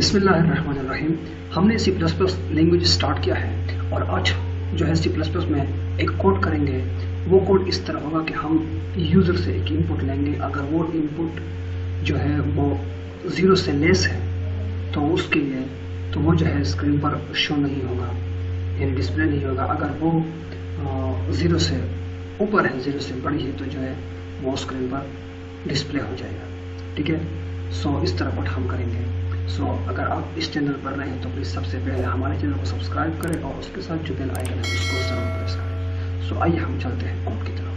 बिस्मिल्लाहिर्रहमानिर्रहीम। हमने C plus plus language start किया है और आज जो है सी प्लस प्लस में एक कोड करेंगे। वो कोड इस तरह होगा कि हम यूज़र से एक इनपुट लेंगे। अगर वो इनपुट जो है वो 0 से लेस है तो उसके लिए तो वो जो है स्क्रीन पर शो नहीं होगा, यानी डिस्प्ले नहीं होगा। अगर वो 0 से ऊपर है, 0 से बड़ी है, तो जो है वो स्क्रीन पर डिस्प्ले हो जाएगा। ठीक है। सो इस तरह कोड हम करेंगे। सो अगर आप इस चैनल पर नए हैं तो प्लीज़ सबसे पहले हमारे चैनल को सब्सक्राइब करें और उसके साथ जो बेल आइकन है उसको ज़रूर प्रेस करें। सो आइए हम चलते हैं कोड की तरफ।